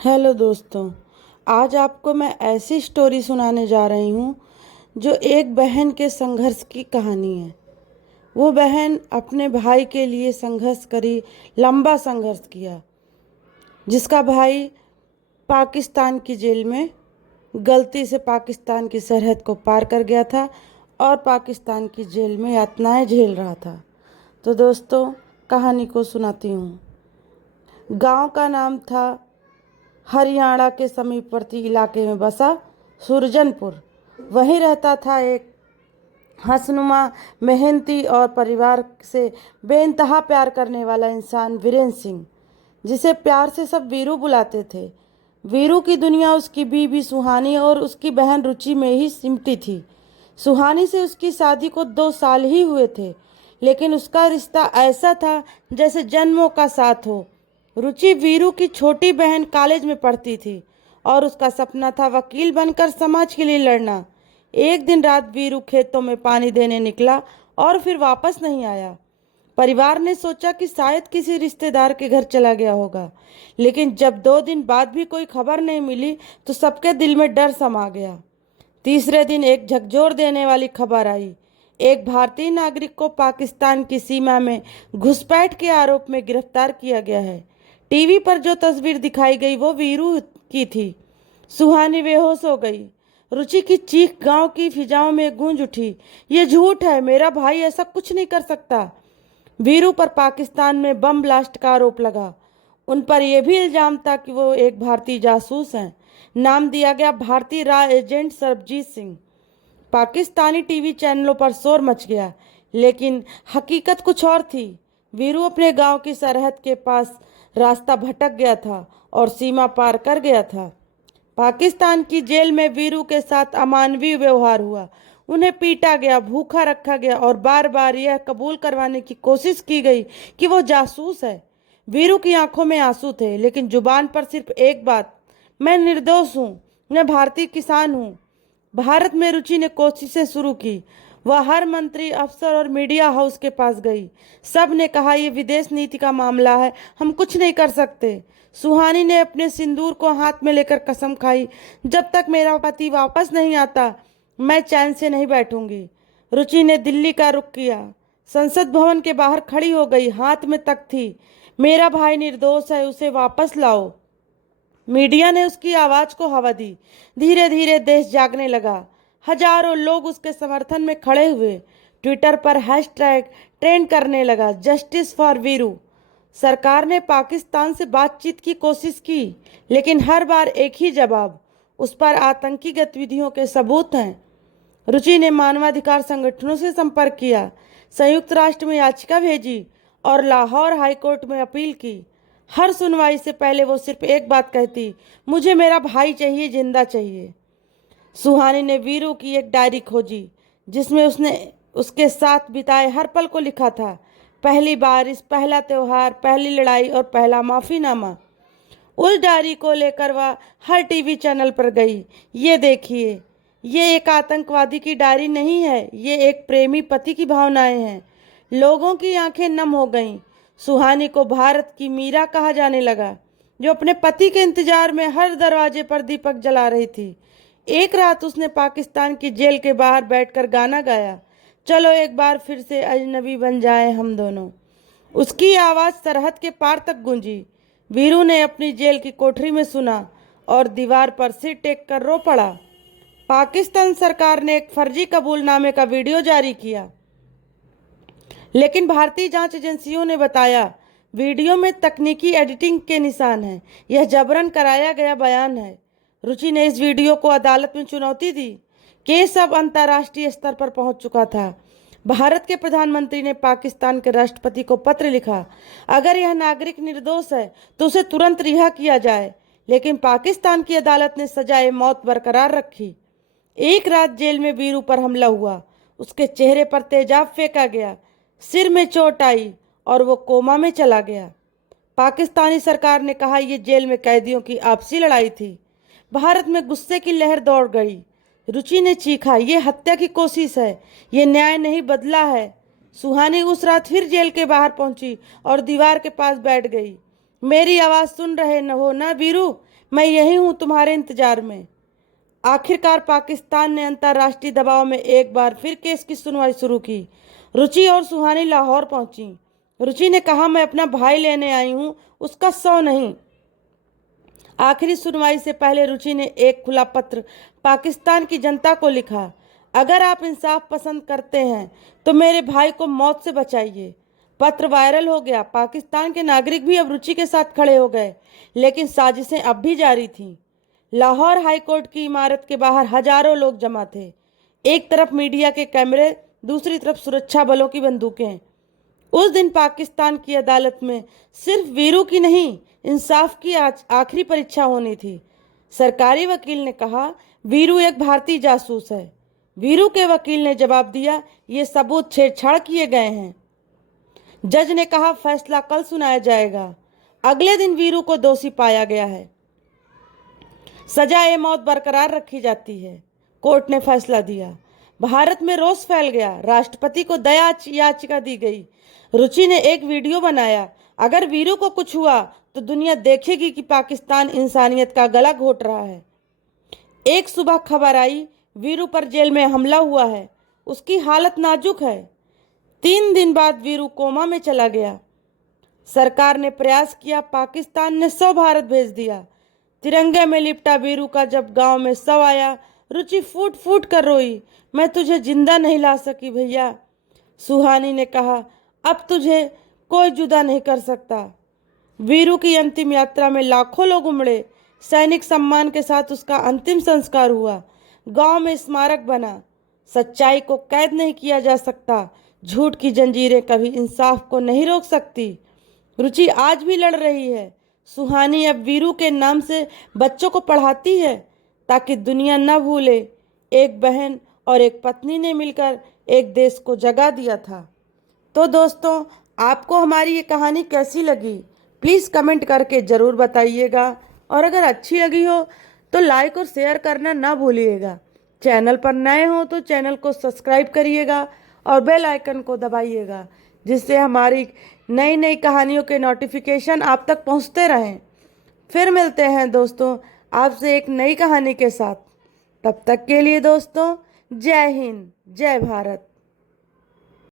Hello दोस्तों। आज आपको मैं ऐसी स्टोरी सुनाने जा रही हूँ जो एक बहन के संघर्ष की कहानी है। वो बहन अपने भाई के लिए संघर्ष करी, लंबा संघर्ष किया, जिसका भाई पाकिस्तान की जेल में गलती से पाकिस्तान की सरहद को पार कर गया था और पाकिस्तान की जेल में यातनाएं झेल रहा था। तो दोस्तों, कहानी को सुनाती हूँ। गांव का नाम था हरियाणा के समीपवर्ती इलाके में बसा सुरजनपुर। वहीं रहता था एक हंसनुमा, मेहनती और परिवार से बेइंतहा प्यार करने वाला इंसान वीरेंद्र सिंह, जिसे प्यार से सब वीरू बुलाते थे। वीरू की दुनिया उसकी बीवी सुहानी और उसकी बहन रुचि में ही सिमटी थी। सुहानी से उसकी शादी को 2 साल ही हुए थे, लेकिन उसका रिश्ता ऐसा था जैसे जन्मों का साथ हो। रुचि वीरू की छोटी बहन कॉलेज में पढ़ती थी और उसका सपना था वकील बनकर समाज के लिए लड़ना। एक दिन रात वीरू खेतों में पानी देने निकला और फिर वापस नहीं आया। परिवार ने सोचा कि शायद किसी रिश्तेदार के घर चला गया होगा, लेकिन जब 2 दिन बाद भी कोई खबर नहीं मिली तो सबके दिल में डर समा गया। तीसरे दिन एक झकझोर देने वाली खबर आई। एक भारतीय नागरिक को पाकिस्तान की सीमा में घुसपैठ के आरोप में गिरफ्तार किया गया है। टीवी पर जो तस्वीर दिखाई गई वो वीरू की थी। सुहानी बेहोश हो गई। रुचि की चीख गांव की फिजाओं में गूंज उठी। ये झूठ है, मेरा भाई ऐसा कुछ नहीं कर सकता। वीरू पर पाकिस्तान में बम ब्लास्ट का आरोप लगा। उन पर यह भी इल्जाम था कि वो एक भारतीय जासूस हैं। नाम दिया गया भारतीय raw agent Sarabjit Singh. Pakistani TV चैनलों पर शोर मच गया, लेकिन हकीकत कुछ और थी। वीरू अपने गांव की सरहद के पास रास्ता भटक गया था और सीमा पार कर गया था। पाकिस्तान की जेल में वीरू के साथ अमानवीय व्यवहार हुआ। उन्हें पीटा गया, भूखा रखा गया और बार बार यह कबूल करवाने की कोशिश की गई कि वो जासूस है। वीरू की आंखों में आंसू थे, लेकिन जुबान पर सिर्फ एक बात, मैं निर्दोष हूँ, मैं भारतीय किसान हूँ। भारत में रुचि ने कोशिशें शुरू की। वह हर मंत्री, अफसर और मीडिया हाउस के पास गई। सब ने कहा यह विदेश नीति का मामला है, हम कुछ नहीं कर सकते। सुहानी ने अपने सिंदूर को हाथ में लेकर कसम खाई, जब तक मेरा पति वापस नहीं आता मैं चैन से नहीं बैठूंगी। रुचि ने दिल्ली का रुख किया। संसद भवन के बाहर खड़ी हो गई, हाथ में तख्त थी। मेरा भाई निर्दोष है, उसे वापस लाओ। मीडिया ने उसकी आवाज को हवा दी। धीरे धीरे देश जागने लगा। हजारों लोग उसके समर्थन में खड़े हुए। ट्विटर पर हैशटैग ट्रेंड करने लगा, जस्टिस फॉर वीरू। सरकार ने पाकिस्तान से बातचीत की कोशिश की, लेकिन हर बार एक ही जवाब, उस पर आतंकी गतिविधियों के सबूत हैं। रुचि ने मानवाधिकार संगठनों से संपर्क किया, संयुक्त राष्ट्र में याचिका भेजी और लाहौर हाईकोर्ट में अपील की। हर सुनवाई से पहले वो सिर्फ एक बात कहती, मुझे मेरा भाई चाहिए, जिंदा चाहिए। सुहानी ने वीरू की एक डायरी खोजी, जिसमें उसने उसके साथ बिताए हर पल को लिखा था। पहली बारिश, पहला त्योहार, पहली लड़ाई और पहला माफीनामा। उस डायरी को लेकर वह हर टीवी चैनल पर गई। ये देखिए, ये एक आतंकवादी की डायरी नहीं है, ये एक प्रेमी पति की भावनाएं हैं। लोगों की आंखें नम हो गईं। सुहानी को भारत की मीरा कहा जाने लगा, जो अपने पति के इंतजार में हर दरवाजे पर दीपक जला रही थी। एक रात उसने पाकिस्तान की जेल के बाहर बैठकर गाना गाया, चलो एक बार फिर से अजनबी बन जाएं हम दोनों। उसकी आवाज़ सरहद के पार तक गूंजी। वीरू ने अपनी जेल की कोठरी में सुना और दीवार पर सिर टेक कर रो पड़ा। पाकिस्तान सरकार ने एक फर्जी कबूलनामे का वीडियो जारी किया, लेकिन भारतीय जांच एजेंसियों ने बताया वीडियो में तकनीकी एडिटिंग के निशान हैं, यह जबरन कराया गया बयान है। रुचि ने इस वीडियो को अदालत में चुनौती दी। केस अब अंतर्राष्ट्रीय स्तर पर पहुंच चुका था। भारत के प्रधानमंत्री ने पाकिस्तान के राष्ट्रपति को पत्र लिखा, अगर यह नागरिक निर्दोष है तो उसे तुरंत रिहा किया जाए, लेकिन पाकिस्तान की अदालत ने सजाए मौत बरकरार रखी। एक रात जेल में वीरू पर हमला हुआ। उसके चेहरे पर तेजाब फेंका गया, सिर में चोट आई और वो कोमा में चला गया। पाकिस्तानी सरकार ने कहा यह जेल में कैदियों की आपसी लड़ाई थी। भारत में गुस्से की लहर दौड़ गई। रुचि ने चीखा, ये हत्या की कोशिश है, ये न्याय नहीं, बदला है। सुहानी उस रात फिर जेल के बाहर पहुंची और दीवार के पास बैठ गई। मेरी आवाज़ सुन रहे न हो ना वीरू, मैं यही हूँ तुम्हारे इंतजार में। आखिरकार पाकिस्तान ने अंतर्राष्ट्रीय दबाव में एक बार फिर केस की सुनवाई शुरू की। रुचि और सुहानी लाहौर पहुंची। रुचि ने कहा, मैं अपना भाई लेने आई हूँ, उसका शव नहीं। आखिरी सुनवाई से पहले रुचि ने एक खुला पत्र पाकिस्तान की जनता को लिखा। अगर आप इंसाफ पसंद करते हैं तो मेरे भाई को मौत से बचाइए। पत्र वायरल हो गया। पाकिस्तान के नागरिक भी अब रुचि के साथ खड़े हो गए, लेकिन साजिशें अब भी जारी थीं। लाहौर हाईकोर्ट की इमारत के बाहर हजारों लोग जमा थे। एक तरफ मीडिया के कैमरे, दूसरी तरफ सुरक्षा बलों की बंदूकें। उस दिन पाकिस्तान की अदालत में सिर्फ वीरू की नहीं, इंसाफ की आखिरी परीक्षा होनी थी। सरकारी वकील ने कहा, वीरू एक भारतीय जासूस है। वीरू के वकील ने जवाब दिया, ये सबूत छेड़छाड़ किए गए हैं। जज ने कहा, फैसला कल सुनाया जाएगा। अगले दिन वीरू को दोषी पाया गया है। सजा ए मौत बरकरार रखी जाती है। कोर्ट ने फैसला दिया। भारत में रोष फैल गया। राष्ट्रपति को दया याचिका दी गई। रुचि ने एक वीडियो बनाया। अगर वीरू को कुछ हुआ तो दुनिया देखेगी कि पाकिस्तान इंसानियत का गला घोट रहा है। एक सुबह खबर आई, वीरू पर जेल में हमला हुआ है, उसकी हालत नाजुक है। 3 दिन बाद वीरू कोमा में चला गया। सरकार ने प्रयास किया, पाकिस्तान ने शव भारत भेज दिया। तिरंगे में लिपटा वीरू का जब गांव में शव आया, रुचि फूट फूट कर रोई। मैं तुझे जिंदा नहीं ला सकी भैया। सुहानी ने कहा, अब तुझे कोई जुदा नहीं कर सकता। वीरू की अंतिम यात्रा में लाखों लोग उमड़े। सैनिक सम्मान के साथ उसका अंतिम संस्कार हुआ। गांव में स्मारक बना। सच्चाई को कैद नहीं किया जा सकता। झूठ की जंजीरें कभी इंसाफ को नहीं रोक सकती। रुचि आज भी लड़ रही है। सुहानी अब वीरू के नाम से बच्चों को पढ़ाती है, ताकि दुनिया न भूले, एक बहन और एक पत्नी ने मिलकर एक देश को जगा दिया था। तो दोस्तों, आपको हमारी ये कहानी कैसी लगी, प्लीज़ कमेंट करके ज़रूर बताइएगा। और अगर अच्छी लगी हो तो लाइक और शेयर करना ना भूलिएगा। चैनल पर नए हो तो चैनल को सब्सक्राइब करिएगा और बेल आइकन को दबाइएगा, जिससे हमारी नई नई कहानियों के नोटिफिकेशन आप तक पहुंचते रहें। फिर मिलते हैं दोस्तों आपसे एक नई कहानी के साथ। तब तक के लिए दोस्तों, जय हिंद, जय भारत।